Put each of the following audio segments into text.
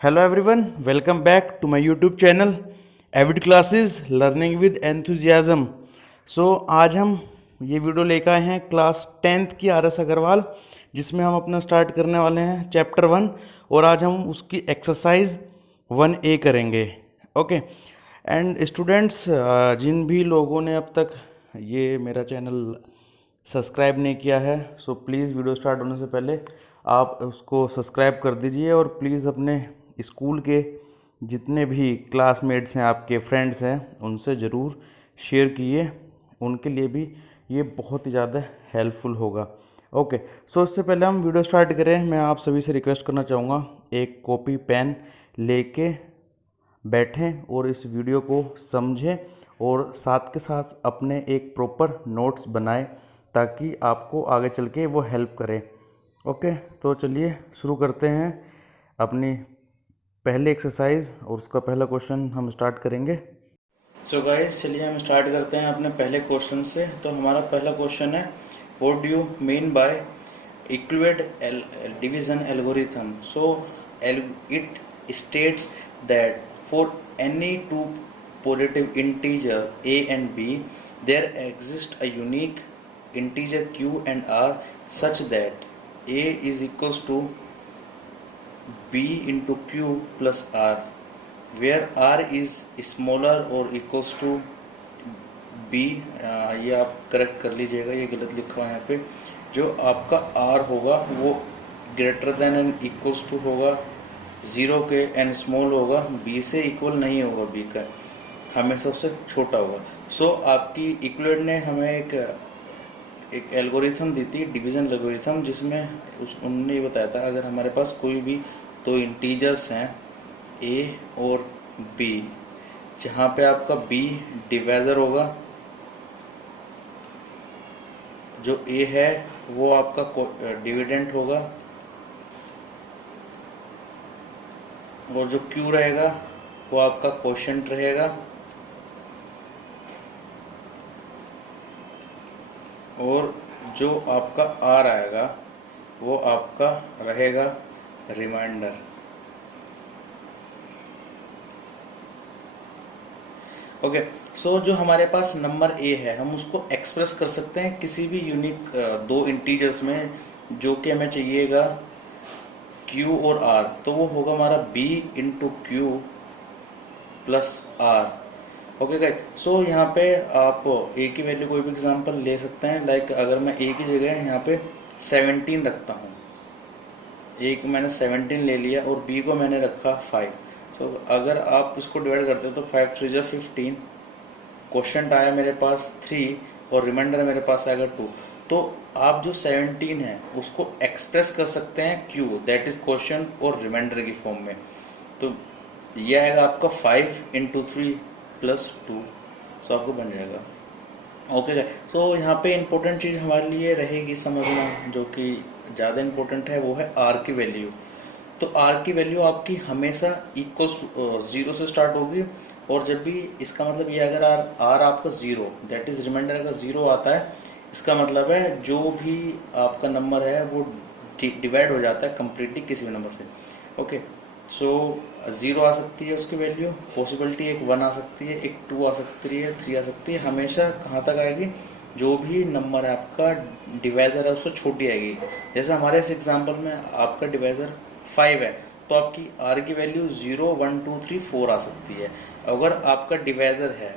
Hello everyone, welcome back to my YouTube channel Avid Classes learning with enthusiasm. आज हम ये video लेकर आए हैं क्लास 10th की आर.एस. अग्रवाल, जिसमें हम अपना स्टार्ट करने वाले हैं चैप्टर 1 और आज हम उसकी एक्सरसाइज 1A करेंगे। ओके एंड स्टूडेंट्स, जिन भी लोगों ने अब तक ये मेरा चैनल सब्सक्राइब नहीं किया है, सो प्लीज़ वीडियो स्टार्ट होने से पहले आप उसको सब्सक्राइब कर दीजिए और प्लीज़ अपने स्कूल के जितने भी क्लासमेट्स हैं, आपके फ्रेंड्स हैं, उनसे ज़रूर शेयर कीजिए। उनके लिए भी ये बहुत ही ज़्यादा हेल्पफुल होगा। ओके इससे पहले हम वीडियो स्टार्ट करें, मैं आप सभी से रिक्वेस्ट करना चाहूँगा, एक कॉपी पेन लेके बैठें और इस वीडियो को समझें और साथ के साथ अपने एक प्रॉपर नोट्स बनाएं ताकि आपको आगे चल के वो हेल्प करे। ओके तो चलिए शुरू करते हैं अपनी पहली एक्सरसाइज और उसका पहला क्वेश्चन हम स्टार्ट करेंगे। सो गाइस, चलिए हम स्टार्ट करते हैं अपने पहले क्वेश्चन से। तो हमारा पहला क्वेश्चन है, what do you mean by equivalent division algorithm. So it states that for any two positive integer a and b there exists a unique integer q and r such that a is equals to b into q plus r where r is smaller or equals to b। ये आप correct कर लीजिएगा, ये गलत लिखा है यहाँ पे। जो आपका r होगा वो greater than and equals to होगा 0 के एंड स्मॉल होगा b से इक्वल नहीं होगा, b का हमेशा उससे छोटा होगा। आपकी इक्वलेट ने हमें एक एल्गोरिथम दी थी, डिवीजन एल्गोरिथम, जिसमें उन्होंने ये बताया था अगर हमारे पास कोई भी दो इंटीजर्स हैं a और b, जहाँ पे आपका b डिवाइजर होगा, जो a है वो आपका डिविडेंट होगा और जो q रहेगा वो आपका क्वोशंट रहेगा और जो आपका r आएगा वो आपका रहेगा रिमाइंडर। ओके जो हमारे पास नंबर a है, हम उसको एक्सप्रेस कर सकते हैं किसी भी यूनिक दो इंटीजर्स में, जो कि हमें चाहिएगा q और r। तो वो होगा हमारा b into Q plus r। Okay guys, यहाँ पे आप a की वैल्यू कोई भी एग्जांपल ले सकते हैं। लाइक अगर मैं a की जगह यहाँ पे 17 रखता हूँ, a को मैंने 17 ले लिया और b को मैंने रखा 5। अगर आप इसको डिवाइड करते हो तो 5 3 जा 15, क्वोशंट आया मेरे पास 3 और रिमाइंडर मेरे पास आएगा 2। तो आप जो 17 है उसको एक्सप्रेस कर सकते हैं q, दैट इज क्वोशंट और रिमाइंडर की फॉर्म में। तो ये आएगा आपका 5 इंटू 3 प्लस 2, आपको बन जाएगा। ओके यहाँ पे इम्पोर्टेंट चीज़ हमारे लिए रहेगी समझना, जो कि ज़्यादा इम्पोर्टेंट है, वो है r की वैल्यू। तो r की वैल्यू आपकी हमेशा इक्वल्स टू 0 से स्टार्ट होगी, और जब भी इसका मतलब ये अगर r आपका 0, दैट इज रिमाइंडर का 0 आता है, इसका मतलब है जो भी आपका नंबर है वो डिवाइड हो जाता है कम्प्लीटली किसी भी नंबर से। ओके 0 आ सकती है उसकी वैल्यू, पॉसिबिलिटी एक 1 आ सकती है, एक 2 आ सकती है, 3 आ सकती है, हमेशा कहाँ तक आएगी, जो भी नंबर है आपका डिवाइजर है उससे छोटी आएगी। जैसे हमारे इस एग्जांपल में आपका डिवाइजर 5 है, तो आपकी r की वैल्यू 0 1 2 3 4 आ सकती है। अगर आपका डिवाइजर है,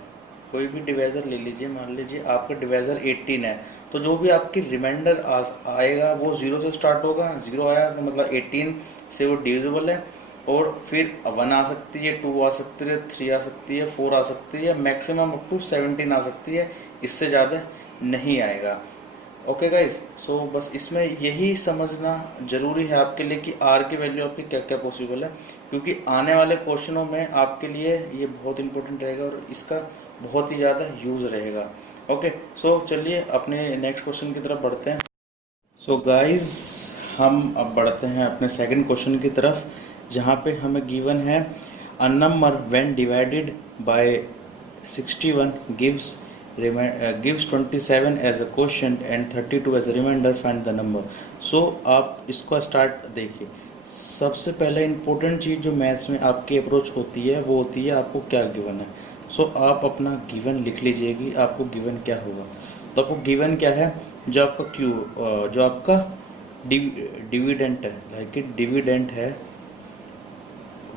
कोई भी डिवाइजर ले लीजिए, मान लीजिए आपका डिवाइजर 18 है, तो जो भी आपकी रिमाइंडर आएगा वो 0 से स्टार्ट होगा। 0 आया तो मतलब 18 से वो डिविजिबल है, और फिर 1 आ सकती है, 2 आ सकती है, 3 आ सकती है, 4 आ सकती है, मैक्सिमम अप टू 17 आ सकती है, इससे ज़्यादा नहीं आएगा। ओके गाइज, बस इसमें यही समझना जरूरी है आपके लिए कि r की वैल्यू आपकी क्या क्या पॉसिबल है, क्योंकि आने वाले क्वेश्चनों में आपके लिए ये बहुत इंपॉर्टेंट रहेगा और इसका बहुत ही ज़्यादा यूज रहेगा। ओके चलिए अपने नेक्स्ट क्वेश्चन की तरफ बढ़ते हैं। गाइज, हम अब बढ़ते हैं अपने सेकंड क्वेश्चन की तरफ, जहाँ पे हमें गिवन है a number when divided by 61 gives 27 as a quotient and 32 as a remainder, find the number। आप इसको स्टार्ट देखिए, सबसे पहले इम्पोर्टेंट चीज़ जो मैथ्स में आपकी अप्रोच होती है वो होती है आपको क्या गिवन है। सो आप अपना गिवन लिख लीजिएगी, आपको गिवन क्या होगा। तो आपको गिवन क्या है, जो आपका जो आपका डिविडेंट है, लाइक कि डिविडेंट है,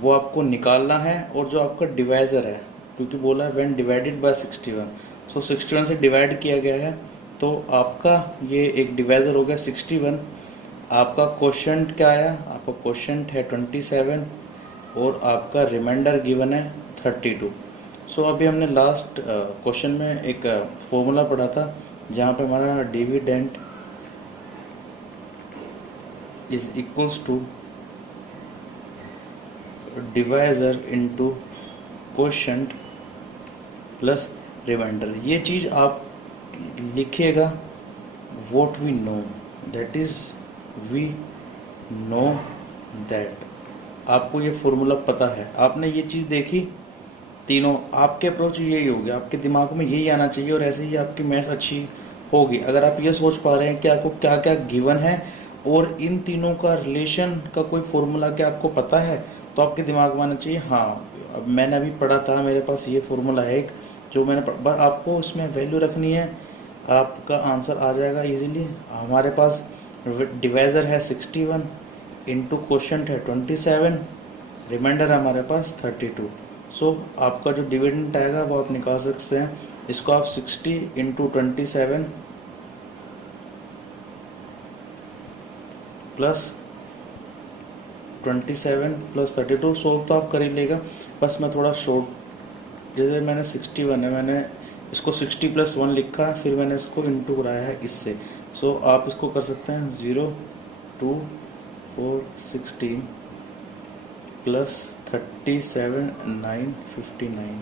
वो आपको निकालना है। और जो आपका डिवाइजर है, क्योंकि बोला है व्हेन डिवाइडेड बाय 61, सो 61 से डिवाइड किया गया है, तो आपका ये एक डिवाइजर हो गया 61। आपका क्वोशंट क्या आया, आपका क्वोशंट है 27 और आपका रिमाइंडर गिवन है 32। सो अभी हमने लास्ट क्वेश्चन में एक फॉर्मूला पढ़ा था जहाँ पे हमारा dividend is equals to divisor into quotient plus remainder. ये चीज़ आप लिखिएगा, what we know, that is we know that. आपको ये फॉर्मूला पता है, आपने ये चीज़ देखी, तीनों आपके अप्रोच यही होगी, आपके दिमाग में यही आना चाहिए और ऐसे ही आपकी मैथ्स अच्छी होगी। अगर आप ये सोच पा रहे हैं कि आपको क्या क्या गिवन है और इन तीनों का रिलेशन का कोई फॉर्मूला क्या आपको पता है, तो आपके दिमाग में आना चाहिए हाँ अब मैंने अभी पढ़ा था, मेरे पास ये फॉर्मूला है एक जो मैंने बस आपको उसमें वैल्यू रखनी है, आपका आंसर आ जाएगा इजीली। हमारे पास डिवाइजर है 61 इंटू क्वोशंट है 27, रिमाइंडर है हमारे पास 32। सो आपका जो डिविडेंड आएगा वो आप निकाल सकते हैं। इसको आप 60 इंटू 27 प्लस 27 प्लस 32 सोल्व तो आप कर ही लेगा। बस मैं थोड़ा शॉर्ट, जैसे मैंने 61 है, मैंने इसको 60 प्लस 1 लिखा है, फिर मैंने इसको इंटू कराया है इससे। सो आप इसको कर सकते हैं 0 2 4 16 प्लस 37 9 59।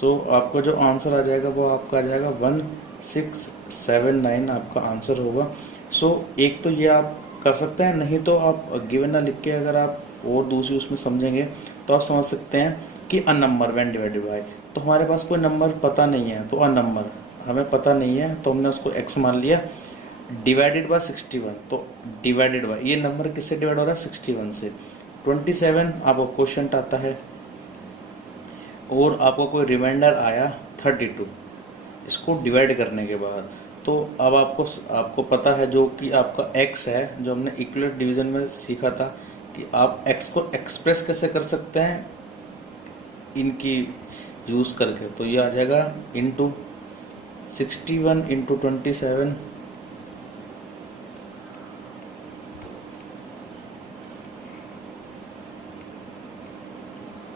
सो आपका जो आंसर आ जाएगा वो आपका आ जाएगा 1679 आपका आंसर होगा। सो एक तो ये आप कर सकते हैं, नहीं तो आप गिवन ना लिख के अगर आप और दूसरी उसमें समझेंगे तो आप समझ सकते हैं कि a number when divided by, तो हमारे पास कोई नंबर पता नहीं है, तो अ नंबर हमें पता नहीं है तो हमने उसको x मान लिया, डिवाइडेड बाय 61, तो डिवाइडेड बाय ये नंबर किससे डिवाइड हो रहा है 61 से। 27 आपको क्वोशंट आता है और आपको कोई रिमाइंडर आया 32 इसको डिवाइड करने के बाद। तो अब आपको पता है जो कि आपका x है, जो हमने इक्वलेट डिवीजन में सीखा था कि आप x को एक्सप्रेस कैसे कर सकते हैं इनकी यूज करके। तो ये आ जाएगा इंटू 61 इंटू 27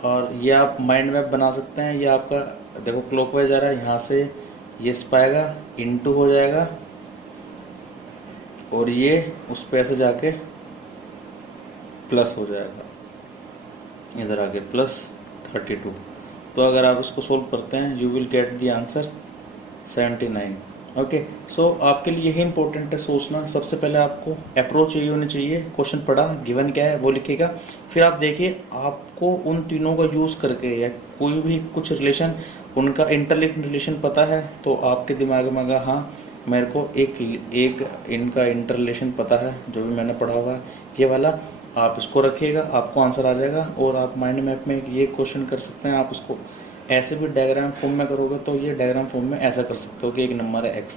और ये आप माइंड मैप बना सकते हैं। ये आपका देखो क्लॉकवाइज आ रहा है, यहाँ से ये पाएगा इंटू हो जाएगा और ये उस पे ऐसे जाके प्लस हो जाएगा, इधर आके प्लस 32। तो अगर आप इसको सोल्व करते हैं you will get the answer 79। Okay, so आपके लिए यही इंपॉर्टेंट है सोचना। सबसे पहले आपको अप्रोच यही होनी चाहिए, क्वेश्चन पढ़ा, गिवन क्या है वो लिखिएगा, फिर आप देखिए आपको उन तीनों का यूज़ करके या कोई भी कुछ रिलेशन उनका इंटरलिंक्ड रिलेशन पता है तो आपके दिमाग में आएगा हाँ मेरे को एक इनका इंटर रिलेशन पता है, जो भी मैंने पढ़ा होगा ये वाला, आप इसको रखिएगा आपको आंसर आ जाएगा। और आप माइंड मैप में ये क्वेश्चन कर सकते हैं, आप उसको ऐसे भी डायग्राम फॉर्म में करोगे तो ये डायग्राम फॉर्म में ऐसा कर सकते हो कि एक नंबर है x।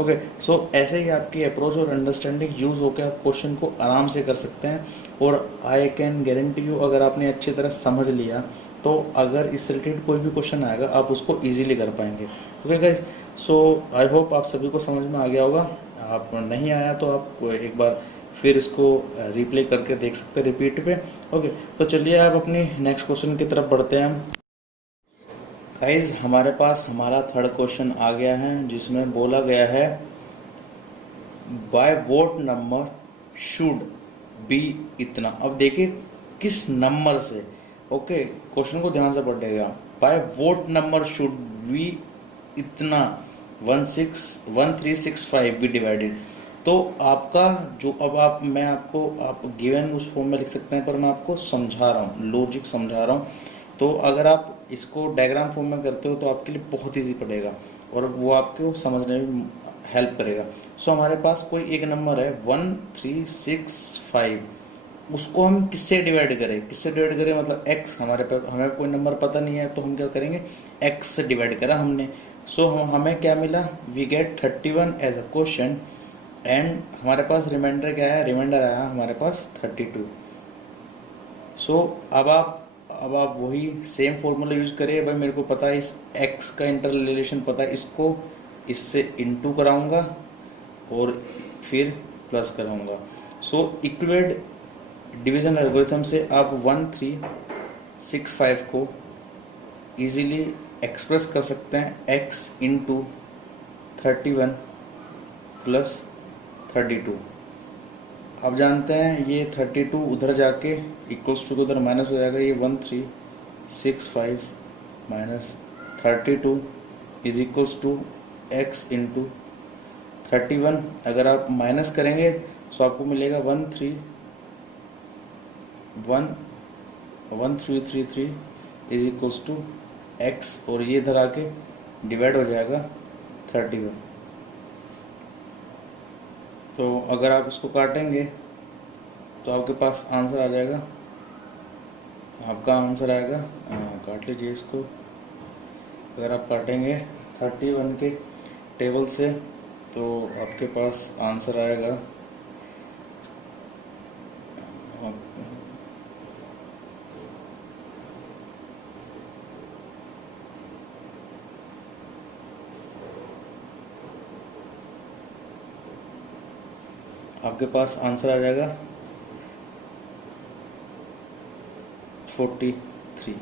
ओके, सो ऐसे ही आपकी अप्रोच और अंडरस्टैंडिंग यूज होकर आप क्वेश्चन को आराम से कर सकते हैं। और आई कैन गारंटी यू अगर आपने अच्छी तरह समझ लिया तो अगर इससे रिलेटेड कोई भी क्वेश्चन आएगा आप उसको इजीली कर पाएंगे। Okay guys, so I hope आप सभी को समझ में आ गया होगा। आप नहीं आया तो आप एक बार फिर इसको रिप्ले करके देख सकते हैं रिपीट पे। ओके, तो चलिए आप अपनी नेक्स्ट क्वेश्चन की तरफ बढ़ते हैं। गाइस हमारे पास हमारा थर्ड क्वेश्चन आ गया है जिसमें बोला गया है by what number should be इतना। अब देखिए किस नंबर से, ओके क्वेश्चन को ध्यान से पढ़िएगा, by what number should be इतना 1365 बी डिवाइडेड। तो आपका जो अब आप गिवन उस फॉर्म में लिख सकते हैं, पर मैं आपको समझा रहा हूँ, लॉजिक समझा रहा हूँ। तो अगर आप इसको डायग्राम फॉर्म में करते हो तो आपके लिए बहुत इजी पड़ेगा और वो आपको समझने में हेल्प करेगा। सो हमारे पास कोई एक नंबर है 1365, उसको हम किससे डिवाइड करें मतलब x, हमारे पास हमें कोई नंबर पता नहीं है तो हम क्या करेंगे, x से डिवाइड करा हमने। सो हमें क्या मिला, we get 31 as a question and हमारे पास रिमाइंडर क्या है, रिमाइंडर आया हमारे पास 32। सो अब आप वही सेम फॉर्मूला यूज करिए। भाई मेरे को पता है इस x का इंटर रिलेशन पता है, इसको इससे इनटू कराऊंगा और फिर प्लस कराऊंगा। सो इक्विवेलेंट डिवीजन एल्गोरिथम से आप 1365 को इजीली एक्सप्रेस कर सकते हैं x इंटू 31 प्लस 32। आप जानते हैं ये 32 उधर जाके इक्वल्स टू उधर माइनस हो जाएगा, ये 1365 minus 32 is equals to x into 31। अगर आप माइनस करेंगे तो आपको मिलेगा 1333 इज इक्वल्स टू x और ये इधर आके डिवाइड हो जाएगा 31। तो अगर आप इसको काटेंगे तो आपके पास आंसर आ जाएगा, आपका आंसर आएगा, काट लीजिए इसको। अगर आप काटेंगे 31 के टेबल से तो आपके पास आंसर आएगा आपके पास आंसर आ जाएगा 43।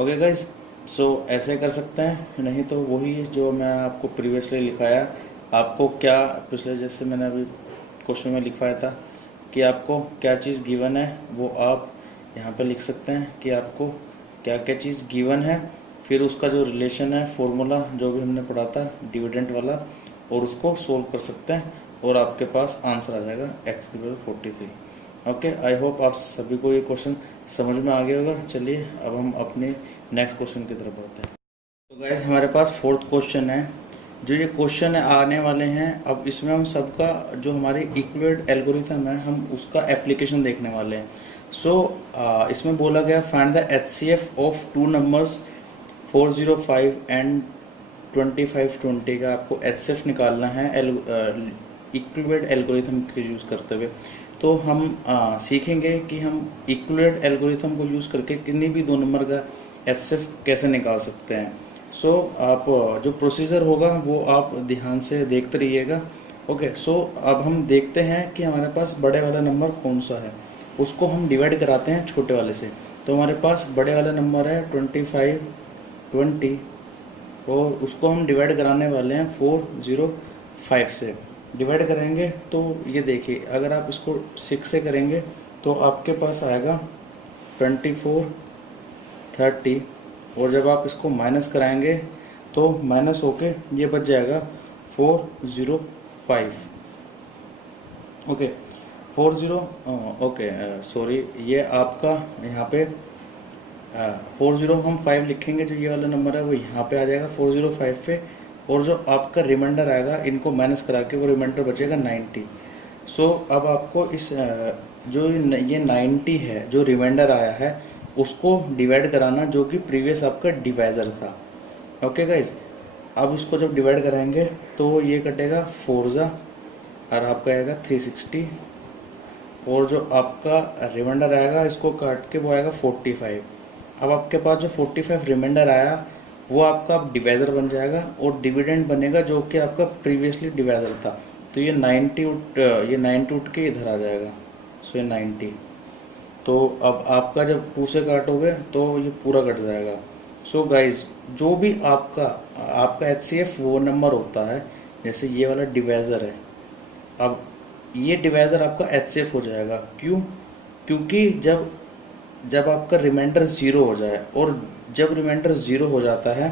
ओके गाइज, सो ऐसे कर सकते हैं, नहीं तो वही जो मैं आपको प्रीवियसली लिखाया। आपको क्या पिछले जैसे मैंने अभी क्वेश्चन में लिखवाया था कि आपको क्या चीज़ गिवन है वो आप यहाँ पे लिख सकते हैं कि आपको क्या क्या चीज़ गिवन है, फिर उसका जो रिलेशन है फॉर्मूला जो भी हमने पढ़ा था डिविडेंड वाला, और उसको सोल्व कर सकते हैं और आपके पास आंसर आ जाएगा x = 43। ओके, आई होप आप सभी को ये क्वेश्चन समझ में आ गया होगा। चलिए अब हम अपने नेक्स्ट क्वेश्चन की तरफ बढ़ते हैं। तो गाइस हमारे पास फोर्थ क्वेश्चन है। जो ये क्वेश्चन आने वाले हैं, अब इसमें हम सबका जो हमारे इक्विवेलेंट एल्गोरिथम है हम उसका एप्लीकेशन देखने वाले हैं। इसमें बोला गया find the HCF of two numbers 405 and 2520 का आपको HCF निकालना है इक्विवेलेंट एल्गोरिथम के यूज़ करते हुए। तो हम सीखेंगे कि हम इक्विवेलेंट एल्गोरिथम को यूज़ करके किन्हीं भी दो नंबर का HCF कैसे निकाल सकते हैं। आप जो प्रोसीजर होगा वो आप ध्यान से देखते रहिएगा। ओके, अब हम देखते हैं कि हमारे पास बड़े वाला नंबर कौन सा है, उसको हम डिवाइड कराते हैं छोटे वाले से। तो हमारे पास बड़े वाला नंबर है 2520 और उसको हम डिवाइड कराने वाले हैं 405 से। डिवाइड करेंगे तो ये देखिए, अगर आप इसको 6 से करेंगे तो आपके पास आएगा 2430 और जब आप इसको माइनस कराएंगे तो माइनस होके ये बच जाएगा 405। ओके, 40 ये आपका यहाँ पे 40 हम 5 लिखेंगे, जो ये वाला नंबर है वो यहाँ पे आ जाएगा 405 पे, और जो आपका रिमाइंडर आएगा इनको माइनस करा के वो रिमाइंडर बचेगा 90। अब आपको इस जो ये 90 है जो रिमाइंडर आया है उसको डिवाइड कराना, जो कि प्रीवियस आपका डिवाइजर था। ओके गाइज, अब इसको जब डिवाइड कराएंगे तो ये कटेगा 4 और आपका आएगा 360, और जो आपका रिमाइंडर आएगा इसको काट के वो आएगा 45। अब आपके पास जो 45 रिमाइंडर आया वो आपका डिवाइजर बन जाएगा और डिविडेंड बनेगा जो कि आपका प्रीवियसली डिवाइजर था। तो ये 90 उठ के इधर आ जाएगा। ये 90। तो अब आपका जब 2 से काटोगे तो ये पूरा कट जाएगा। गाइज, जो भी आपका HCF वो नंबर होता है, जैसे ये वाला डिवाइजर है, अब ये डिवाइजर आपका HCF हो जाएगा। क्यों? क्योंकि जब आपका रिमाइंडर 0 हो जाए, और जब रिमाइंडर 0 हो जाता है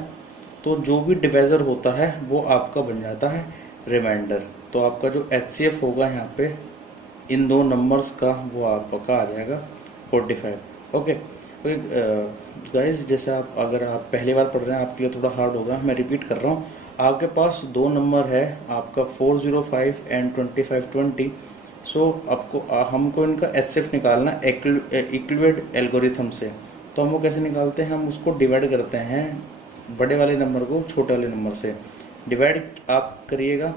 तो जो भी डिवाइजर होता है वो आपका बन जाता है रिमाइंडर। तो आपका जो HCF होगा यहाँ पे इन दो नंबर्स का वो आपका आ जाएगा 45। ओके गाइस, जैसे अगर आप पहली बार पढ़ रहे हैं आपके लिए थोड़ा हार्ड होगा, मैं रिपीट कर रहा हूँ। आपके पास दो नंबर है, आपका 405 एंड 2520, सो आपको हमको इनका HCF निकालना इक्विवेलेंट एल्गोरिथम से। तो हम वो कैसे निकालते हैं, हम उसको डिवाइड करते हैं बड़े वाले नंबर को छोटे वाले नंबर से। डिवाइड आप करिएगा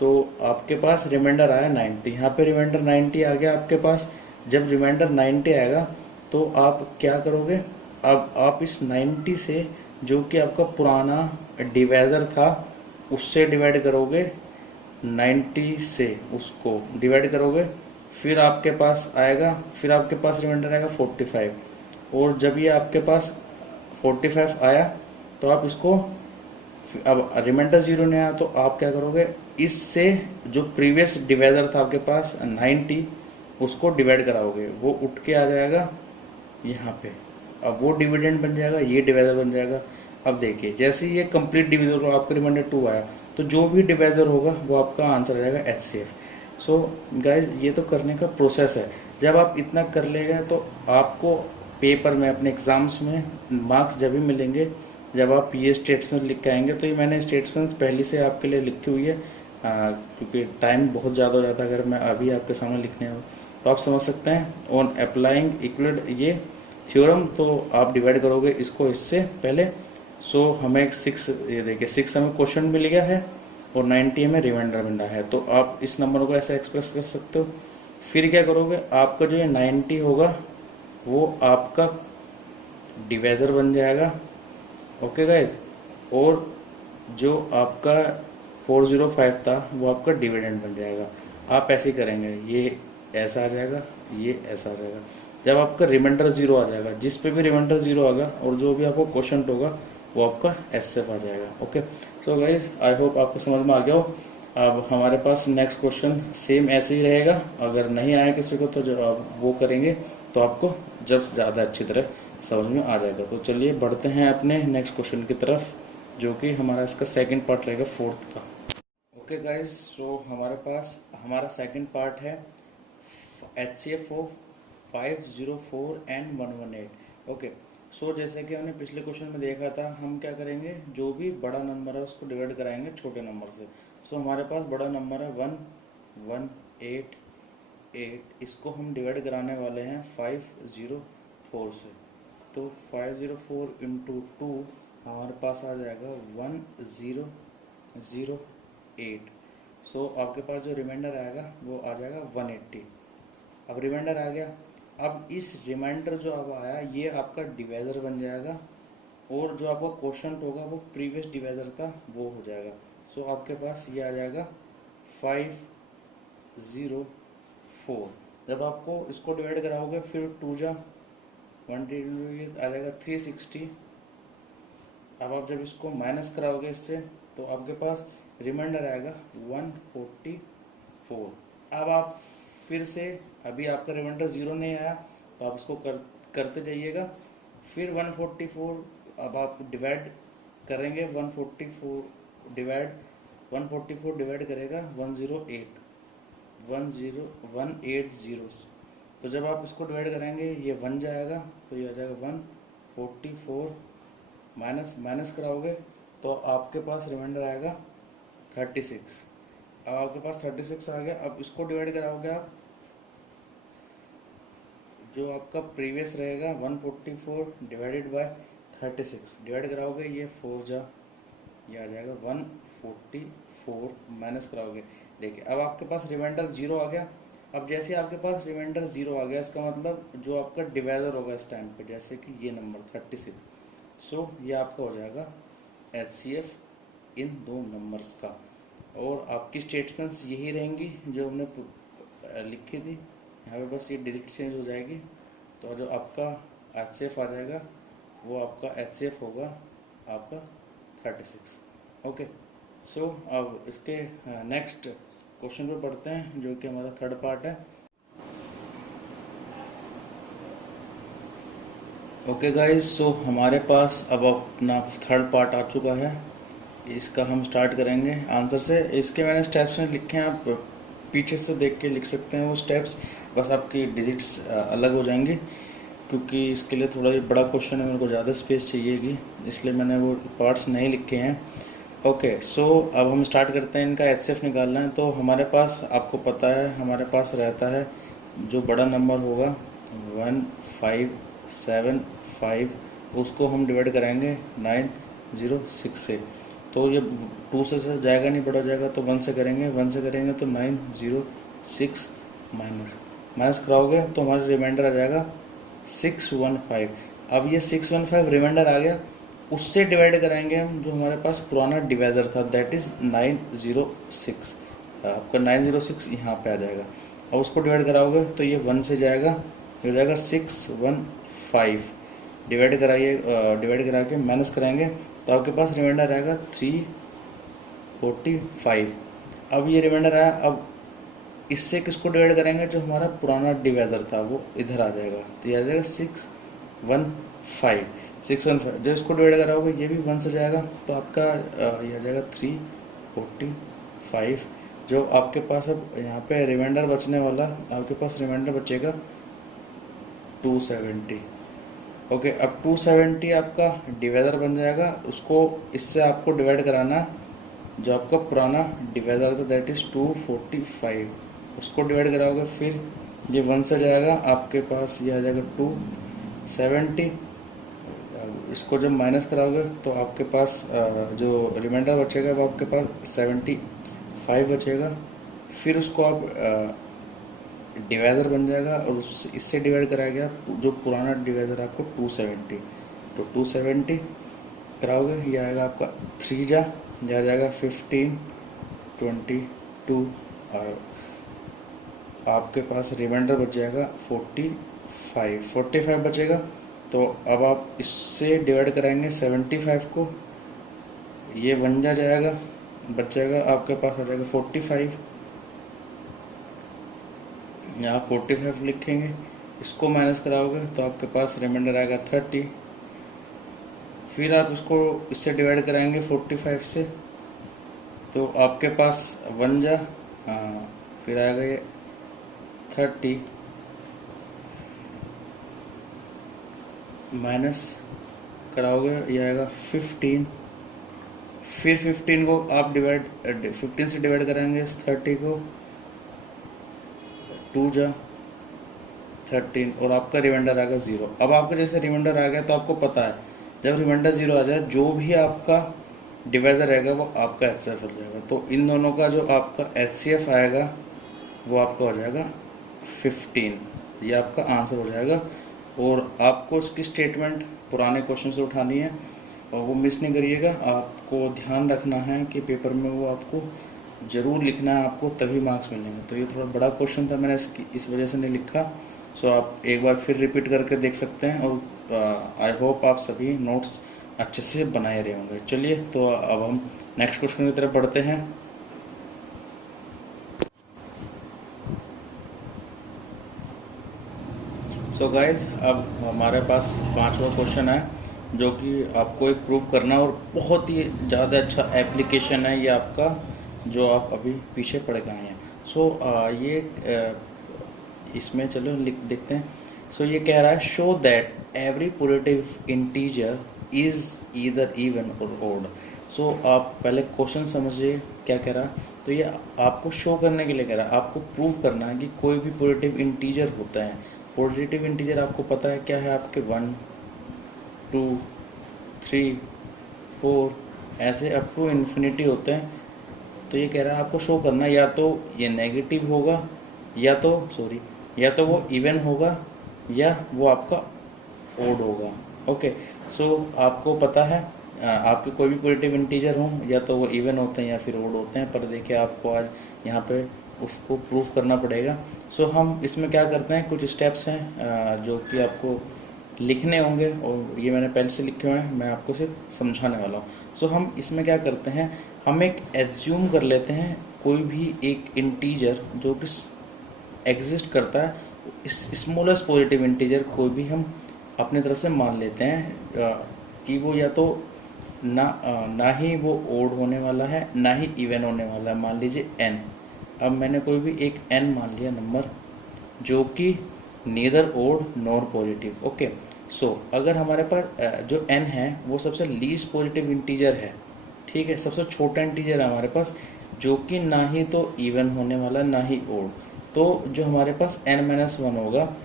तो आपके पास रिमाइंडर आया 90, यहाँ पे रिमाइंडर 90 आ गया आपके पास। जब रिमाइंडर 90 आएगा तो आप क्या करोगे, अब आप इस 90 से जो कि आपका पुराना डिवाइजर था उससे डिवाइड करोगे, 90 से उसको डिवाइड करोगे, फिर आपके पास आएगा, फिर आपके पास रिमाइंडर आएगा 45। और जब ये आपके पास 45 आया तो आप इसको, अब रिमाइंडर 0 नहीं आया तो आप क्या करोगे, इससे जो प्रीवियस डिवाइजर था आपके पास 90 उसको डिवाइड कराओगे, वो उठ के आ जाएगा यहाँ पे। अब वो डिविडेंड बन जाएगा, ये डिवाइजर बन जाएगा। अब देखिए जैसे ये कंप्लीट डिविजन हो, आपका रिमाइंडर 2 आया तो जो भी डिवाइजर होगा वो आपका आंसर आ जाएगा HCF। सो गाइज ये तो करने का प्रोसेस है। जब आप इतना कर लेगा तो आपको पेपर में अपने एग्जाम्स में मार्क्स जब भी मिलेंगे जब आप ये स्टेट्समेंट लिख के आएंगे। तो ये मैंने स्टेट्समेंट पहले से आपके लिए लिखी हुई है, क्योंकि टाइम बहुत ज़्यादा हो जाता है अगर मैं अभी आपके सामने लिखने आऊँ। तो आप समझ सकते हैं ऑन अप्लाइंग इक्वलेंट ये थ्योरम, तो आप डिवाइड करोगे इसको इससे पहले। सो हमें 6, ये देखिए 6 हमें क्वेश्चन मिल गया है और 90 हमें रिमाइंडर मिला है। तो आप इस नंबर को ऐसे एक्सप्रेस कर सकते हो। फिर क्या करोगे, आपका जो ये 90 होगा वो आपका डिवाइजर बन जाएगा, ओके गाइज। और जो आपका 405 था वो आपका डिविडेंड बन जाएगा। आप ऐसे ही करेंगे, ये ऐसा आ जाएगा, ये ऐसा आ जाएगा। जब आपका रिमाइंडर 0 आ जाएगा, जिस पे भी रिमाइंडर 0 आएगा और जो भी आपको क्वेश्चन होगा वो आपका HCF आ जाएगा, okay. So guys I hope आपको समझ में आ गया हो। अब हमारे पास नेक्स्ट क्वेश्चन सेम ऐसे ही रहेगा, अगर नहीं आया किसी को तो जो आप वो करेंगे तो आपको जब ज़्यादा अच्छी तरह समझ में आ जाएगा। तो चलिए बढ़ते हैं अपने नेक्स्ट क्वेश्चन की तरफ, जो कि हमारा इसका सेकंड पार्ट रहेगा 4th का। ओके गाइज, सो हमारे पास हमारा सेकंड पार्ट है HCF ऑफ 504 and 118। ओके, सो जैसे कि हमने पिछले क्वेश्चन में देखा था, हम क्या करेंगे, जो भी बड़ा नंबर है उसको डिवाइड कराएंगे छोटे नंबर से। सो हमारे पास बड़ा नंबर है 1188, इसको हम डिवाइड कराने वाले हैं 504 से। तो 504 इंटू 2 हमारे पास आ जाएगा 1008। सो आपके पास जो रिमाइंडर आएगा वो आ जाएगा 180। अब रिमाइंडर आ गया, अब इस रिमाइंडर जो अब आया ये आपका डिवाइजर बन जाएगा और जो आपका क्वेश्चन होगा वो प्रीवियस डिवाइजर था वो हो जाएगा। सो आपके पास ये आ जाएगा 504। जब आपको इसको डिवाइड कराओगे फिर 2 जा 1 आ जाएगा 360। अब आप जब इसको माइनस कराओगे इससे तो आपके पास रिमाइंडर आएगा 144। अब आप फिर से, अभी आपका रिमाइंडर 0 नहीं आया तो आप इसको करते जाइएगा। फिर 144, अब आप डिवाइड करेंगे 144 डिवाइड करेगा 180। तो जब आप इसको डिवाइड करेंगे ये 1 जाएगा तो ये आ जाएगा 144 माइनस कराओगे तो आपके पास रिमाइंडर आएगा 36। अब आपके पास 36 आ गया। अब इसको डिवाइड कराओगे आप, जो आपका प्रीवियस रहेगा 144 डिवाइडेड बाय 36 डिवाइड कराओगे, ये 4 जा ये आ जाएगा 144 माइनस कराओगे। देखिए अब आपके पास रिमाइंडर 0 आ गया। अब जैसे आपके पास रिमाइंडर 0 आ गया, इसका मतलब जो आपका डिवाइजर होगा इस टाइम पे, जैसे कि ये नंबर 36, सो ये आपका हो जाएगा HCF इन दो नंबर्स का। और आपकी स्टेटमेंट्स यही रहेंगी जो हमने लिखी थी, यहाँ पे बस ये डिजिट चेंज हो जाएगी। तो जो आपका HCF आ जाएगा वो आपका HCF होगा आपका 36, ओके। सो अब इसके नेक्स्ट क्वेश्चन पे पढ़ते हैं जो कि हमारा थर्ड पार्ट है। ओके गाइज, सो हमारे पास अब अपना थर्ड पार्ट आ चुका है, इसका हम स्टार्ट करेंगे आंसर से। इसके मैंने स्टेप्स में लिखे हैं, आप पीछे से देख के लिख सकते हैं वो स्टेप्स, बस आपकी डिजिट्स अलग हो जाएंगी क्योंकि इसके लिए थोड़ा बड़ा क्वेश्चन है, मेरे को ज़्यादा स्पेस चाहिएगी, इसलिए मैंने वो पार्ट्स नहीं लिखे हैं। ओके, सो अब हम स्टार्ट करते हैं, इनका एचसीएफ निकालना है। तो हमारे पास, आपको पता है, हमारे पास रहता है जो बड़ा नंबर होगा 1575, उसको हम डिवाइड कराएंगे 906 से। तो ये 2 से जाएगा नहीं, बड़ा हो जाएगा, तो 1 से करेंगे, 1 से करेंगे तो 906 माइनस कराओगे तो हमारा रिमाइंडर आ जाएगा 615। अब ये 615 रिमाइंडर आ गया, उससे डिवाइड कराएंगे हम जो हमारे पास पुराना डिवाइजर था, दैट इज़ 906। आपका 906 यहाँ पे आ जाएगा। और उसको डिवाइड कराओगे तो ये 1 से जाएगा, ये हो जाएगा 615। डिवाइड कराइए, डिवाइड करा के माइनस कराएंगे तो आपके पास रिमाइंडर आएगा 345। अब ये रिमाइंडर आया, अब इससे किसको डिवाइड करेंगे, जो हमारा पुराना डिवाइजर था वो इधर आ जाएगा, तो ये आ जाएगा 615। जो इसको डिवाइड कराओगे ये भी 1 से जाएगा, तो आपका ये आ जाएगा 345। जो आपके पास अब यहाँ पे रिमाइंडर बचने वाला, आपके पास रिमाइंडर बचेगा 270। ओके, अब 270 आपका डिवाइजर बन जाएगा, उसको इससे आपको डिवाइड कराना जो आपका पुराना डिवाइजर था, दैट इज़ 245। उसको डिवाइड कराओगे, फिर ये 1 से जाएगा, आपके पास ये आ जाएगा 270। इसको जब माइनस कराओगे तो आपके पास जो रिमाइंडर बचेगा वो आपके पास 75 बचेगा। फिर उसको आप डिवाइजर बन जाएगा, और इससे डिवाइड कराया गया जो पुराना डिवाइजर आपको 270, तो 270 कराओगे, ये आएगा आपका 3 जा जाएगा 15, 22, और आपके पास रिमाइंडर बच जाएगा 45 बचेगा। तो अब आप इससे डिवाइड कराएंगे 75 को, ये 1 जा जाएगा, बच जाएगा आपके पास आ जाएगा 45। यहाँ 45 लिखेंगे, इसको माइनस कराओगे तो आपके पास रिमाइंडर आएगा 30। फिर आप इसको इससे डिवाइड कराएंगे 45 से, तो आपके पास 1 जा, फिर आएगा ये 30 माइनस कराओगे, ये आएगा 15। फिर 15 को आप 15 से डिवाइड कराएंगे इस 30 को, 2 जा 13, और आपका रिमाइंडर आएगा 0। अब आपका जैसे रिमाइंडर आ गया तो आपको पता है जब रिमाइंडर 0 आ जाए, जो भी आपका डिवाइजर रहेगा वो आपका एचसीएफ हो जाएगा। तो इन दोनों का जो आपका एचसीएफ आएगा वो आपका हो जाएगा 15। ये आपका आंसर हो जाएगा। और आपको इसकी स्टेटमेंट पुराने क्वेश्चन से उठानी है, और वो मिस नहीं करिएगा। आपको ध्यान रखना है कि पेपर में वो आपको ज़रूर लिखना है, आपको तभी मार्क्स मिलेंगे। तो ये थोड़ा बड़ा क्वेश्चन था, मैंने इस वजह से नहीं लिखा। सो आप एक बार फिर रिपीट करके देख सकते हैं, और आई होप आप सभी नोट्स अच्छे से बनाए रहे होंगे। चलिए, तो अब हम नेक्स्ट क्वेश्चन की तरफ बढ़ते हैं। सो गाइज, अब हमारे पास 5वां क्वेश्चन है, जो कि आपको एक प्रूव करना है, और बहुत ही ज़्यादा अच्छा एप्लीकेशन है ये आपका, जो आप अभी पीछे पड़ गए हैं। सो ये इसमें चलो लिख देखते हैं। सो ये कह रहा है, show that every positive integer is either even और ओड। सो आप पहले क्वेश्चन समझिए क्या कह रहा है। तो ये आपको शो करने के लिए कह रहा है, आपको प्रूव करना है कि कोई भी पॉजिटिव इंटीजर होता है। पॉजिटिव इंटीजर आपको पता है क्या है, आपके 1, 2, 3, 4 ऐसे अप टू इन्फिनिटी होते हैं। तो ये कह रहा है आपको शो करना है, या तो ये नेगेटिव होगा, या तो वो इवन होगा, या वो आपका ओड होगा। ओके, सो आपको पता है आपके कोई भी पॉजिटिव इंटीजर हो, या तो वो इवन होते हैं या फिर ओड होते हैं। पर देखिए, आपको आज यहाँ पे उसको प्रूफ करना पड़ेगा। सो हम इसमें क्या करते हैं, कुछ स्टेप्स हैं जो कि आपको लिखने होंगे, और ये मैंने पहले से लिखे हुए हैं, मैं आपको सिर्फ समझाने वाला हूँ। सो हम इसमें क्या करते हैं, हम एक एज्यूम कर लेते हैं कोई भी एक इंटीजर जो कि एग्जिस्ट करता है, इस स्मॉलेस्ट पॉजिटिव इंटीजर कोई भी हम अपनी तरफ से मान लेते हैं कि वो या तो ना ही वो ओड होने वाला है, ना ही इवन होने वाला है। मान लीजिए n। अब मैंने कोई भी एक n मान लिया नंबर, जो कि neither odd nor positive. Okay, so अगर हमारे पास जो n है वो सबसे लीस्ट पॉजिटिव इंटीजर है, ठीक है, सबसे छोटा इंटीजर है हमारे पास, जो कि ना ही तो इवन होने वाला ना ही ओड। तो जो हमारे पास n-1 होगा,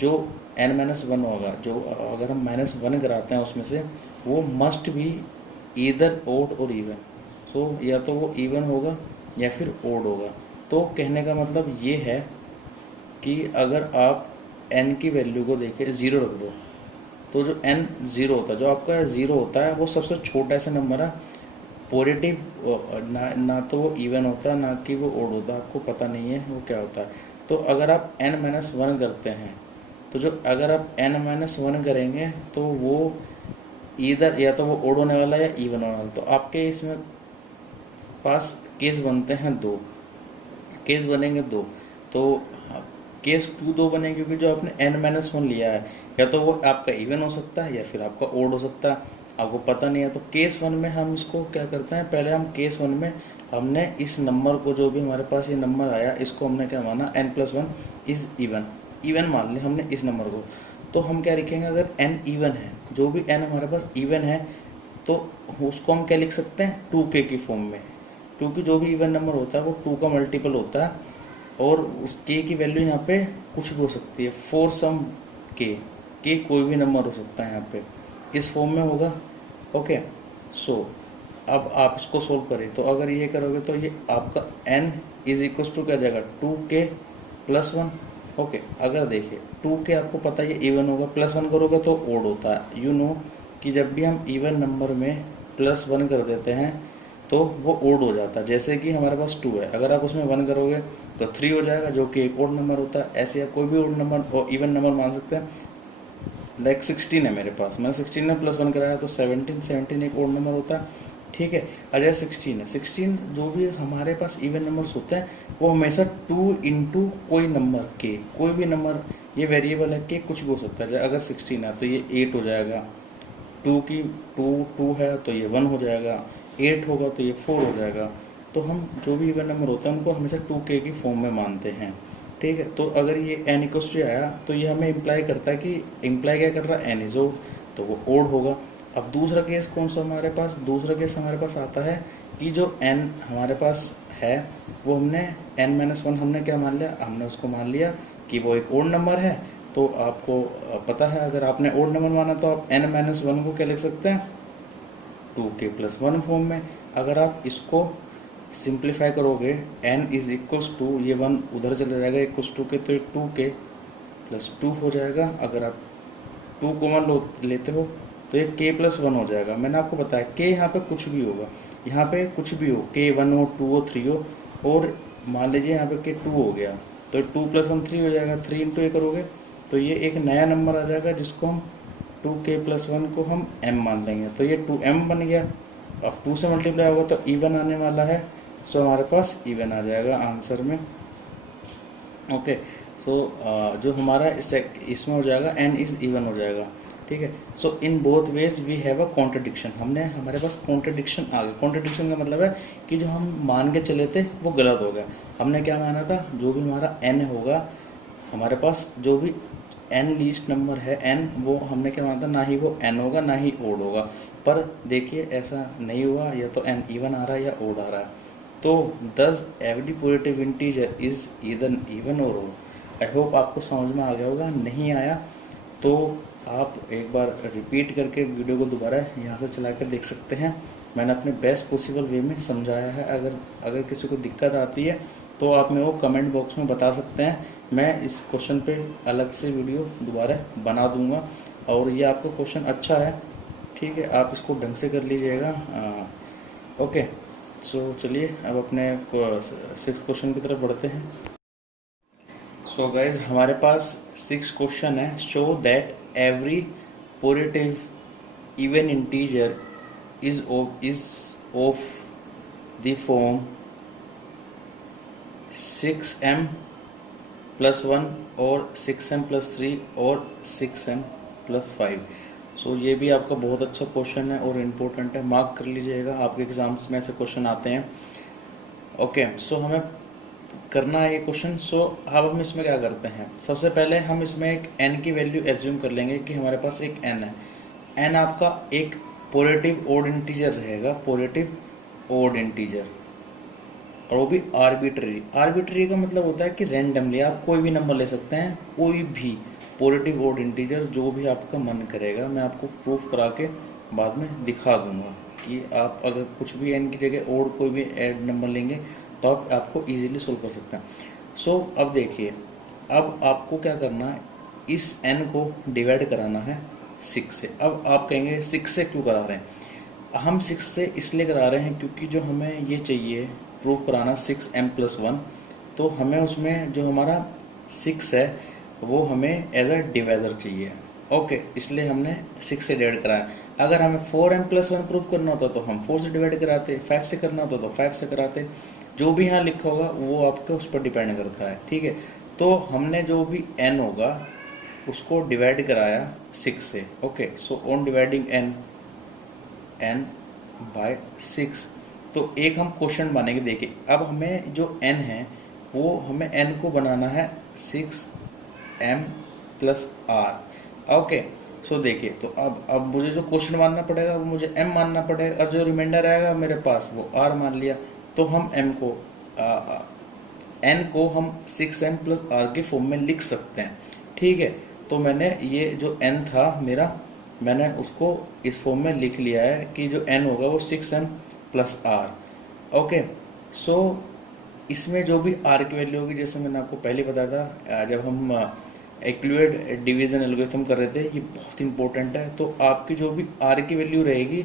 जो n-1 होगा, जो अगर हम -1 कराते हैं उसमें से, वो मस्ट भी ईदर ओड और इवन। सो या तो वो इवन होगा या फिर ओड होगा। तो कहने का मतलब ये है कि अगर आप n की वैल्यू को देखें, 0 रख दो, तो जो n 0 होता है, जो आपका 0 होता है, वो सबसे छोटा सा नंबर है, पॉजिटिव ना तो वो इवन होता है ना कि वो ओड होता है, आपको पता नहीं है वो क्या होता है। तो अगर आप n-1 करते हैं, तो जो अगर आप n-1 करेंगे तो वो इधर या तो वो ओड होने वाला है या इवन होने वाला। तो आपके इसमें पास केस बनते हैं दो, केस बनेंगे दो। तो केस क्यों दो बने, क्योंकि जो आपने n-1 लिया है, या तो वो आपका इवन हो सकता है या फिर आपका ओड हो सकता है, आपको पता नहीं है। तो केस 1 में हम इसको क्या करते हैं, पहले हम केस 1 में हमने इस नंबर को, जो भी हमारे पास ये नंबर आया, इसको हमने क्या माना, n+1 इज इवन, इवन मान लिया हमने इस नंबर को। तो हम क्या लिखेंगे, अगर n इवन है, जो भी n हमारे पास इवन है, तो उसको हम क्या लिख सकते हैं, 2k की फॉर्म में, क्योंकि जो भी इवन नंबर होता है वो 2 का मल्टीपल होता है, और उस k की वैल्यू यहाँ पे कुछ भी हो सकती है, फॉर सम k कोई भी नंबर हो सकता है यहाँ पे, इस फॉर्म में होगा। ओके, सो अब आप इसको सोल्व करें, तो अगर ये करोगे तो ये आपका n इज इक्वल टू क्या जाएगा, 2k+1। ओके, अगर देखिए 2k आपको पता है ये इवन होगा, +1 करोगे तो ओड होता है। यू नो कि जब भी हम इवन नंबर में +1 कर देते हैं तो वो ओड हो जाता है। जैसे कि हमारे पास 2 है, अगर आप उसमें 1 करोगे तो 3 हो जाएगा, जो कि एक ओड नंबर होता है। ऐसे आप कोई भी ओड नंबर और इवन नंबर मान सकते हैं। लाइक 16 है मेरे पास, मैंने 16 में +1 कराया तो 17 एक ओड नंबर होता है। ठीक है, अगर 16 है, 16 जो भी हमारे पास इवन नंबर्स होते हैं वो हमेशा 2 इंटू कोई नंबर के, कोई भी नंबर, ये वेरिएबल है कि कुछ भी हो सकता है। अगर 16 है तो ये 8 हो जाएगा, 2 है तो ये 1 हो जाएगा, 8 होगा तो ये 4 हो जाएगा। तो हम जो भी इवन नंबर होता है उनको हमेशा 2k की फॉर्म में मानते हैं। ठीक है, तो अगर ये n इक्वल्स टू आया तो ये हमें इम्प्लाई करता है कि, इम्प्लाई क्या कर रहा है, n इज ओड, तो वो ओड होगा। अब दूसरा केस कौन सा हमारे पास, दूसरा केस हमारे पास आता है कि जो n हमारे पास है वो हमने n-1 हमने क्या मान लिया, हमने उसको मान लिया कि वो एक ओड नंबर है। तो आपको पता है, अगर आपने ओड नंबर माना तो आप n-1 को क्या लिख सकते हैं, 2k+1 फॉर्म में। अगर आप इसको सिंप्लीफाई करोगे, n इज इक्वल्स टू, ये 1 उधर चले जाएगा, इक्वल्स टू के, तो 2k+2 हो जाएगा। अगर आप 2 कॉमन लेते हो तो ये k+1 हो जाएगा। मैंने आपको बताया k यहाँ पे कुछ भी होगा, यहाँ पे कुछ भी हो, k 1 हो, 2 हो, 3 हो, और मान लीजिए यहाँ पे k 2 हो गया तो 2+1 3 हो जाएगा। 3 इंटू ए करोगे तो ये एक नया नंबर आ जाएगा, जिसको हम 2k+1 को हम m मान लेंगे, तो ये 2m बन गया। अब 2 से मल्टीप्लाई होगा तो इवन आने वाला है, सो हमारे पास इवन आ जाएगा आंसर में। ओके, सो जो हमारा इसमें हो जाएगा n इज इवन हो जाएगा। ठीक है, so in both ways we have a contradiction, हमने हमारे पास कॉन्ट्रडिक्शन आ गया। कॉन्ट्रडिक्शन का मतलब है कि जो हम मान के चले थे वो गलत हो गया। हमने क्या माना था, जो भी हमारा n होगा, हमारे पास जो भी n लीस्ट नंबर है n, वो हमने क्या माना था, ना ही वो n होगा ना ही ओड होगा। पर देखिए ऐसा नहीं हुआ, या तो n इवन आ रहा है या ओड आ रहा है। तो दस every positive integer is either even और ओड। आई होप आपको समझ में आ गया होगा, नहीं आया तो आप एक बार रिपीट करके वीडियो को दोबारा यहाँ से चला कर देख सकते हैं। मैंने अपने बेस्ट पॉसिबल वे में समझाया है। अगर किसी को दिक्कत आती है तो आप मेरे को कमेंट बॉक्स में बता सकते हैं, मैं इस क्वेश्चन पे अलग से वीडियो दोबारा बना दूंगा। और ये आपको क्वेश्चन अच्छा है, ठीक है, आप इसको ढंग से कर लीजिएगा। ओके, सो चलिए अब अपने 6th क्वेश्चन की तरफ बढ़ते हैं। सो गाइज, हमारे पास 6 क्वेश्चन है। Show that every positive even integer is of the form 6m+1 और 6m+3 और 6m+5। सो ये भी आपका बहुत अच्छा क्वेश्चन है और इम्पोर्टेंट है, मार्क कर लीजिएगा, आपके एग्जाम्स में ऐसे क्वेश्चन आते हैं। ओके, सो हमें करना है ये क्वेश्चन। सो अब हम इसमें क्या करते हैं, सबसे पहले हम इसमें एक n की वैल्यू एज्यूम कर लेंगे कि हमारे पास एक n है। n आपका एक पॉजिटिव ओड इंटीजर रहेगा, पॉजिटिव ओड इंटीजर, और वो भी आर्बिट्ररी। आर्बिट्ररी का मतलब होता है कि रैंडमली आप कोई भी नंबर ले सकते हैं, कोई भी पॉजिटिव ओड इंटीजर जो भी आपका मन करेगा। मैं आपको प्रूफ करा के बाद में दिखा दूंगा कि आप अगर कुछ भी एन की जगह ओड कोई भी एड नंबर लेंगे तो आप आपको इजीली सोल्व कर सकते हैं। सो अब देखिए, अब आपको क्या करना है, इस एन को डिवाइड कराना है 6 से। अब आप कहेंगे 6 से क्यों करा रहे हैं? हम 6 से इसलिए करा रहे हैं क्योंकि जो हमें ये चाहिए प्रूफ कराना 6m+1, तो हमें उसमें जो हमारा 6 है वो हमें एज अ डिवाइजर चाहिए। ओके, इसलिए हमने 6 से डिवाइड कराया। अगर हमें 4m+1 प्रूफ करना होता तो हम 4 से डिवाइड कराते, 5 से करना होता तो 5 से कराते। जो भी यहाँ लिखा होगा वो आपके उस पर डिपेंड करता है, ठीक है। तो हमने जो भी n होगा उसको डिवाइड कराया 6 से। Okay, so on dividing n by 6, तो एक हम क्वेश्चन बनेंगे। देखिए, अब हमें जो n है वो हमें n को बनाना है 6m+r। ओके, सो देखिए, तो अब मुझे जो क्वेश्चन मानना पड़ेगा वो मुझे m मानना पड़ेगा, और जो रिमाइंडर आएगा मेरे पास वो r मान लिया। तो हम n को हम 6m+r के फॉर्म में लिख सकते हैं, ठीक है। तो मैंने ये जो n था मेरा, मैंने उसको इस फॉर्म में लिख लिया है कि जो n होगा वो 6m+r। ओके, सो इसमें जो भी r की वैल्यू होगी, जैसे मैंने आपको पहले बताया था जब हम एक्लुएड डिवीजन एल्गोरिथम कर रहे थे, ये बहुत इंपॉर्टेंट है। तो आपकी जो भी r की वैल्यू रहेगी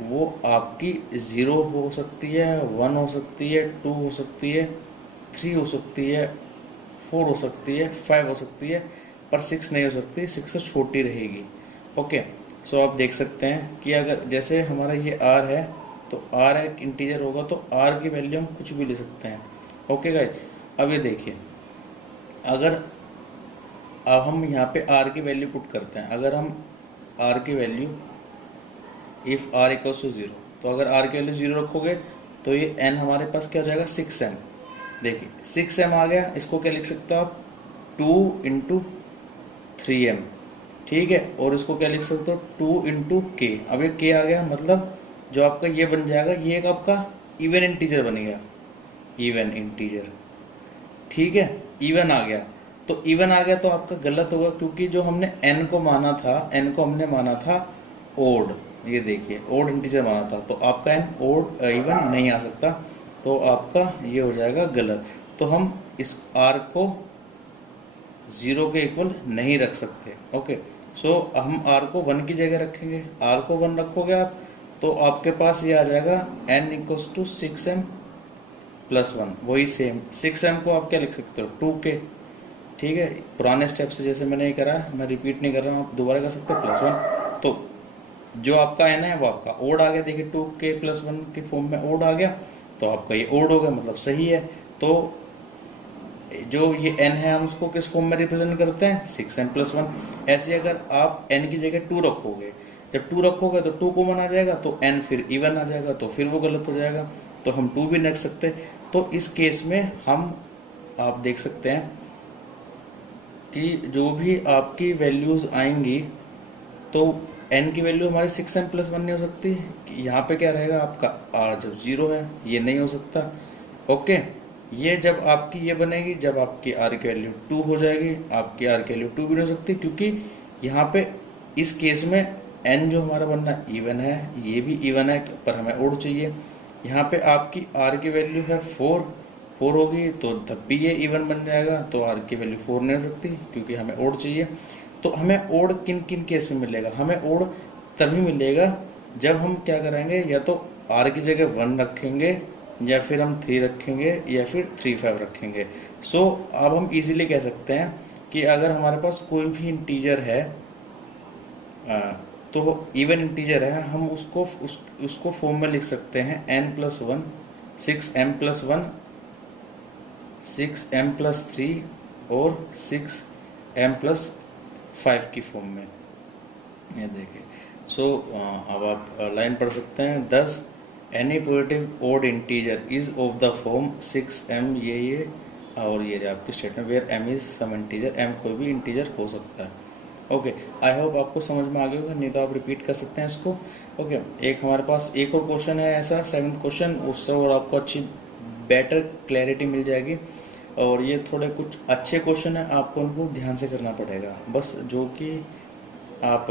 वो आपकी 0 हो सकती है, 1 हो सकती है, 2 हो सकती है, 3 हो सकती है, 4 हो सकती है, 5 हो सकती है, पर 6 नहीं हो सकती, 6 से छोटी रहेगी। ओके, सो आप देख सकते हैं कि अगर जैसे हमारा ये r है तो r एक इंटीजर होगा तो r की वैल्यू हम कुछ भी ले सकते हैं। ओके गाइस, अब ये देखिए, अगर अब हम यहाँ पे r की वैल्यू पुट करते हैं, अगर हम r की value if r equals to 0, तो अगर r की वैल्यू 0 रखोगे तो ये n हमारे पास क्या हो जाएगा 6m। देखिए 6m आ गया, इसको क्या लिख सकते हो आप 2 × 3m, ठीक है। और इसको क्या लिख सकते हो 2 × k। अब ये k आ गया, मतलब जो आपका ये बन जाएगा ये एक आपका इवन इंटीजर बन गया, इवन इंटीजर, ठीक है। इवन आ गया, तो इवन आ गया तो आपका गलत होगा क्योंकि जो हमने n को माना था, n को हमने माना था ओड। ये देखिए ओड इंटीजर माना था, तो आपका n ओड इवन नहीं आ सकता, तो आपका ये हो जाएगा गलत। तो हम इस r को 0 के इक्वल नहीं रख सकते। ओके, सो हम r को 1 की जगह रखेंगे। r को 1 रखोगे आप तो आपके पास ये आ जाएगा n = 6m+1, वही सेम 6m को आप क्या लिख सकते हो 2k, ठीक है। पुराने स्टेप से जैसे मैंने ये करा, मैं रिपीट नहीं कर रहा हूँ, आप दोबारा कर सकते हो +1। तो जो आपका n है वो आपका ओड आ गया। देखिए 2k+1 के फॉर्म में ओड आ गया, तो आपका ये ओड हो गया, मतलब सही है। तो जो ये n है हम उसको किस फॉर्म में रिप्रेजेंट करते हैं 6m+1। ऐसे अगर आप n की जगह 2 रखोगे, जब 2 रखोगे तो 2 कॉमन आ जाएगा, तो n फिर इवन आ जाएगा, तो फिर वो गलत हो जाएगा, तो हम 2 भी नहीं रख सकते। तो इस केस में हम आप देख सकते हैं कि जो भी आपकी वैल्यूज आएंगी तो n की वैल्यू हमारी 6m+1 नहीं हो सकती। यहाँ पे क्या रहेगा आपका r जब 0 है, ये नहीं हो सकता। ओके, ये जब आपकी ये बनेगी, जब आपकी r की वैल्यू 2 हो जाएगी, आपकी r की वैल्यू 2 भी नहीं हो सकती, क्योंकि यहाँ पे इस केस में n जो हमारा बनना इवन है, ये भी इवन है, पर हमें ओड चाहिए। यहाँ पे आपकी r की वैल्यू है 4 होगी, तो तब भी ये इवन बन जाएगा, तो r की वैल्यू 4 नहीं हो सकती क्योंकि हमें ओड चाहिए। तो हमें ओड किन किन केस में मिलेगा? हमें ओड तभी मिलेगा जब हम क्या करेंगे, या तो r की जगह 1 रखेंगे, या फिर हम 3 रखेंगे, या फिर 3 5 रखेंगे। सो अब हम इजीली कह सकते हैं कि अगर हमारे पास कोई भी इंटीजर है तो इवन इंटीजर है, हम उसको फॉर्म में लिख सकते हैं n+1 6m+1 6m+3 और 6m+5 की फॉर्म में। ये देखिए, सो अब आप लाइन पढ़ सकते हैं 10 any positive odd integer is of the form 6m, ये और ये आपकी statement where m is some integer, m कोई भी इंटीजर हो सकता है। ओके, आई होप आपको समझ में आ गया होगा, नहीं तो आप रिपीट कर सकते हैं इसको। ओके, एक हमारे पास एक और क्वेश्चन है ऐसा 7th क्वेश्चन, उससे और आपको अच्छी बेटर क्लैरिटी मिल जाएगी। और ये थोड़े कुछ अच्छे क्वेश्चन है, आपको उनको ध्यान से करना पड़ेगा बस, जो कि आप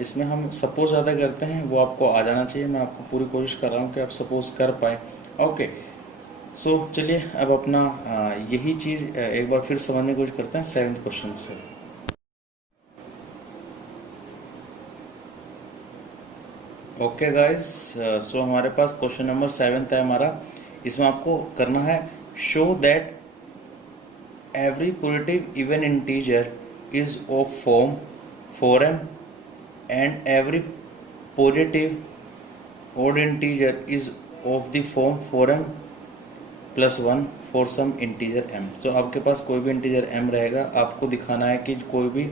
इसमें हम सपोज ज़्यादा करते हैं वो आपको आ जाना चाहिए। मैं आपको पूरी कोशिश कर रहा हूँ कि आप सपोज कर पाए। ओके, सो चलिए अब अपना यही चीज़ एक बार फिर समझने की कोशिश करते हैं 7th क्वेश्चन से। ओके गाइस, सो हमारे पास क्वेश्चन नंबर 7 है हमारा। इसमें आपको करना है show that every positive even integer is of form 4m and every positive odd integer is of the form 4m plus 1 for some integer m। तो आपके पास कोई भी इंटीजर m रहेगा, आपको दिखाना है कि कोई भी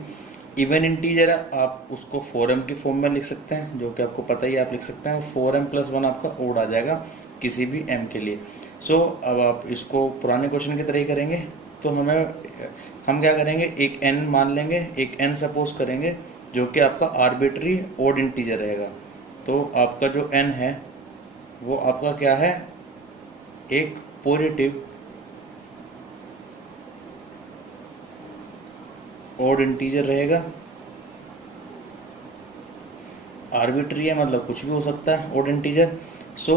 इवन इंटीजर है, आप उसको 4m की फॉर्म में लिख सकते हैं, जो कि आपको पता ही आप लिख सकते हैं। 4m plus 1 आपका ओड आ जाएगा किसी भी m के लिए। सो अब आप इसको पुराने क्वेश्चन की तरह ही करेंगे। तो हम क्या करेंगे, एक n मान लेंगे, एक n सपोज करेंगे जो कि आपका आर्बिट्री ओड इंटीजर रहेगा। तो आपका जो n है वो आपका क्या है, एक पॉजिटिव ओड इंटीजर रहेगा। आर्बिट्री है मतलब कुछ भी हो सकता है ओड इंटीजर। सो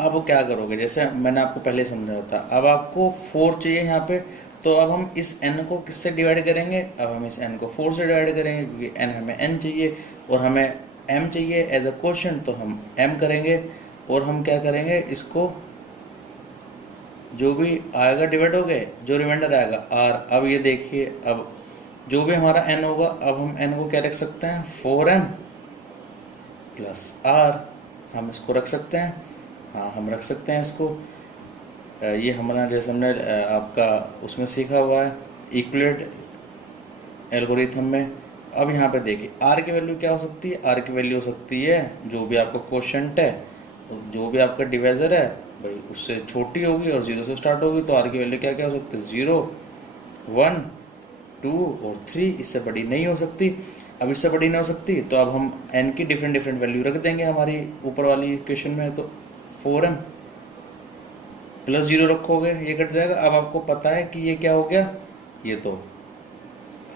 अब क्या करोगे, जैसे मैंने आपको पहले समझाया था, अब आपको 4 चाहिए यहाँ पे। तो अब हम इस n को किससे डिवाइड करेंगे, अब हम इस n को 4 से डिवाइड करेंगे, क्योंकि n हमें n चाहिए और हमें m चाहिए एज अ क्वोशंट, तो हम m करेंगे। और हम क्या करेंगे, इसको जो भी आएगा डिवाइड हो गए, जो रिमाइंडर आएगा r। अब ये देखिए, अब जो भी हमारा n होगा, अब हम n को क्या रख सकते हैं, 4m प्लस r। हम इसको रख सकते हैं, हाँ हम रख सकते हैं इसको। ये हमारा जैसे हमने आपका उसमें सीखा हुआ है इक्वलेट एल्गोरिथम में। अब यहाँ पे देखिए r की वैल्यू क्या हो सकती है, r की वैल्यू हो सकती है जो भी आपका क्वोशंट है, जो भी आपका डिवाइजर है भाई उससे छोटी होगी और 0 से स्टार्ट होगी। तो r की वैल्यू क्या क्या हो सकती है, 0, 1, 2 और 3, इससे बड़ी नहीं हो सकती। अब इससे बड़ी नहीं हो सकती तो अब हम n की डिफरेंट डिफरेंट वैल्यू रख देंगे हमारी ऊपर वाली इक्वेशन में। तो 4m प्लस 0 रखोगे, ये कट जाएगा। अब आपको पता है कि ये क्या हो गया, ये तो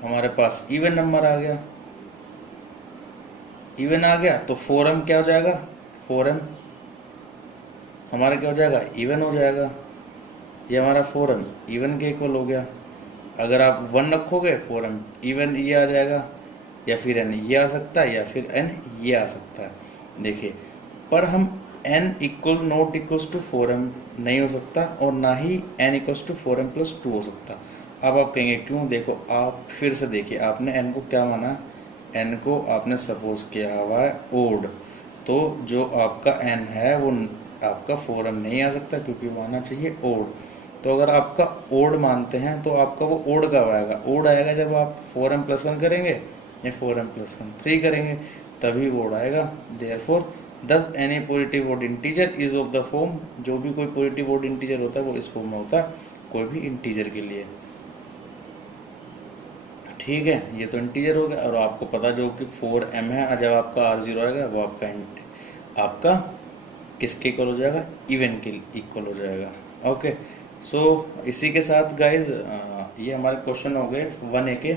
हमारे पास इवन नंबर आ गया। इवन आ गया तो 4m क्या हो जाएगा, 4m हमारा क्या हो जाएगा, इवन हो जाएगा। ये हमारा 4m इवन के इक्वल हो गया। अगर आप 1 रखोगे 4m इवन ये आ जाएगा, या फिर n ये आ सकता है, या फिर n ये आ सकता है। देखिए, पर हम n equal not equals to 4m नहीं हो सकता, और ना ही n equals to 4m plus 2 हो सकता। अब आप कहेंगे क्यों, देखो आप फिर से देखिए, आपने n को क्या माना, n को आपने सपोज किया हुआ है ओड। तो जो आपका n है वो आपका 4m नहीं आ सकता, क्योंकि वो आना चाहिए ओड। तो अगर आपका ओड मानते हैं तो आपका वो ओड कब आएगा, ओड आएगा जब आप 4m प्लस 1 करेंगे या 4m प्लस 1 3 करेंगे, तभी वो ओड आएगा। Therefore this any positive odd integer is of the form, जो भी कोई पॉजिटिव ओड इंटीजर होता है वो इस फॉर्म में होता है कोई भी इंटीजर के लिए। ठीक है, ये तो इंटीजर हो गया। और आपको पता जो कि 4m है, जब आपका r0 आएगा वो आपका किसके इक्वल हो जाएगा, इवन के इक्वल हो जाएगा। ओके, सो इसी के साथ गाइज ये हमारे क्वेश्चन हो गए 1A के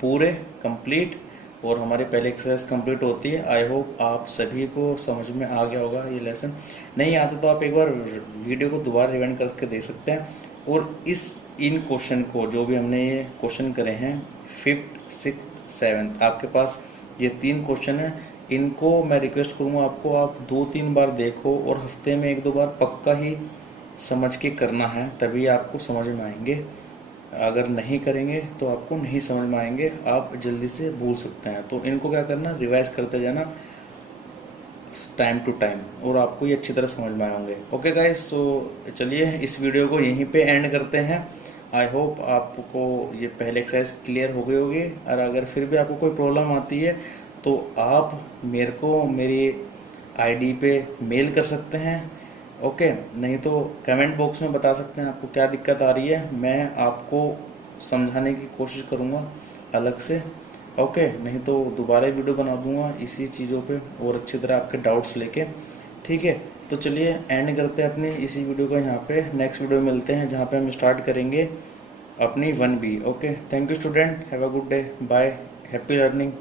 पूरे कंप्लीट, और हमारी पहले एक्सरसाइज कंप्लीट होती है। आई होप आप सभी को समझ में आ गया होगा ये लेसन। नहीं आता तो आप एक बार वीडियो को दोबारा रिवाइंड करके देख सकते हैं। और इन क्वेश्चन को जो भी हमने ये क्वेश्चन करे हैं 5th, 6th, 7th, आपके पास ये 3 क्वेश्चन हैं। इनको मैं रिक्वेस्ट करूँगा आपको, आप 2-3 बार देखो और हफ्ते में 1-2 बार पक्का ही समझ के करना है, तभी आपको समझ में आएंगे। अगर नहीं करेंगे तो आपको नहीं समझ में आएंगे, आप जल्दी से भूल सकते हैं। तो इनको क्या करना, रिवाइज करते जाना टाइम टू टाइम, और आपको ये अच्छी तरह समझ में आएंगे। ओके गाइस, सो चलिए इस वीडियो को यहीं पे एंड करते हैं। आई होप आपको ये पहले एक्सरसाइज क्लियर हो गई होगी, और अगर फिर भी आपको कोई प्रॉब्लम आती है तो आप मेरे को मेरी आईडी पे मेल कर सकते हैं। ओके, नहीं तो कमेंट बॉक्स में बता सकते हैं आपको क्या दिक्कत आ रही है, मैं आपको समझाने की कोशिश करूँगा अलग से। ओके, नहीं तो दोबारा वीडियो बना दूंगा इसी चीज़ों पे और अच्छी तरह आपके डाउट्स लेके। ठीक है, तो चलिए एंड करते हैं अपनी इसी वीडियो को यहाँ पे। नेक्स्ट वीडियो में मिलते हैं जहाँ पे हम स्टार्ट करेंगे अपनी 1B। Okay, thank you student, have a good day, bye, happy learning.